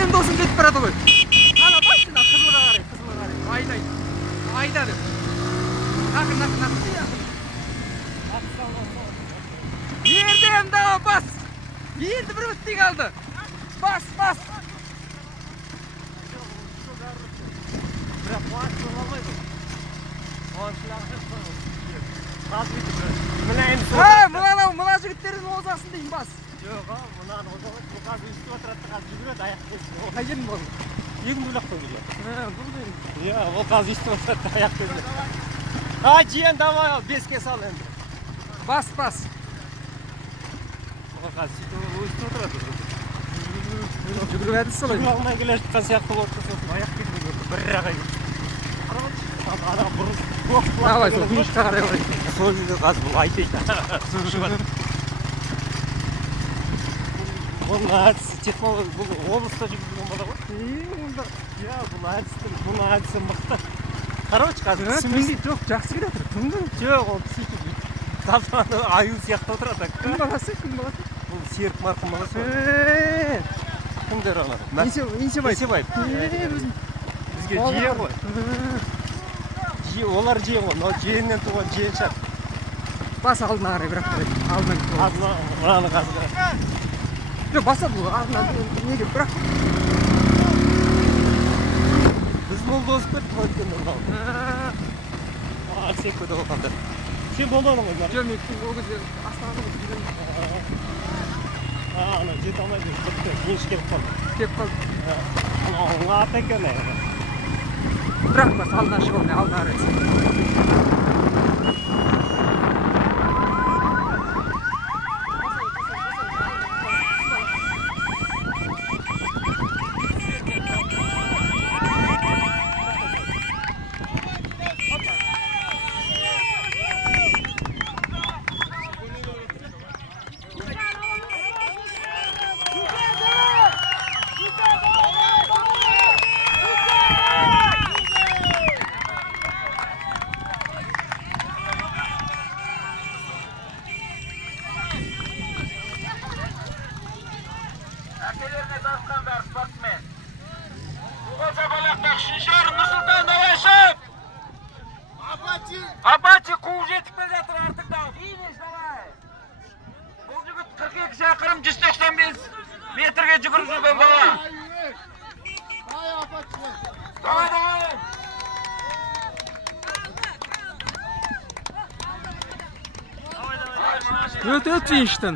Nereden dosum ketip barады ғой. Ана башына қызылға қарай. Айдады. Nakın. Yerden daha bas. Yerdi bir bitti kaldı. Bas. Mına jigitlerin ozasın deyin bas. Yok ha, bundan ozalak bu gaz üstü oturatты gaz жүгүрөт аяк көзүнө. Қайын болды. Егін бөлек қойылды. Buradayım. Ya, o gaz üstü oturatты аяк көзүнө. Ha, jiyan давай ал, 5-ке сал енді. Bas. O gaz üstü oturatты. Жүгіріп әдіс солай. Жүгіріп алмай келе жатқан сияқты болып тұрсын, аяқ көзүнө көрді. Бір ағай. Ана бұрын көк құлақ. Давай, сол күнішқа қарай барайық. Сол жерде газ бұл айтайды. Бұл әдісі технология, бұл облыста жүрген бала ғой. Я, бұл әдісі мықты. Короче, қазір түсінбейді. Жоқ, жақсы келе жатыр. Кім бұл? Жоқ, ол сөйтіп тазаны аю сияқты отырады. Кім баласы? Бұл Серік марқұм баласы. Кімдер ана? Еңсебаев. Бізге жие ғой. Олар жие ғой. Жиеннен туған жиен шат. Бас алдына қарай бірақ алдына кетіп. Мынаны қазір. Жоқ, басады бұл. Алдына неге бірақ. Біз молда өсіп кеттік өткенде мынау. Арсек көді оқанды. Сен молданың ғой? Жоқ, мен ол кезде Астанада жүрдім. Ана жете алмай жүріп бітті. Еш келіп қалды. Ана аты екен. Бірақ бас алдына шығып алдына қарай. Апачи қуып жетіп келе жатыр артық да. Финиш давай. Бұл жігіт 42 шақырым 185 метрге жүгіріп жүрген бала. Давай. Өт фиништен.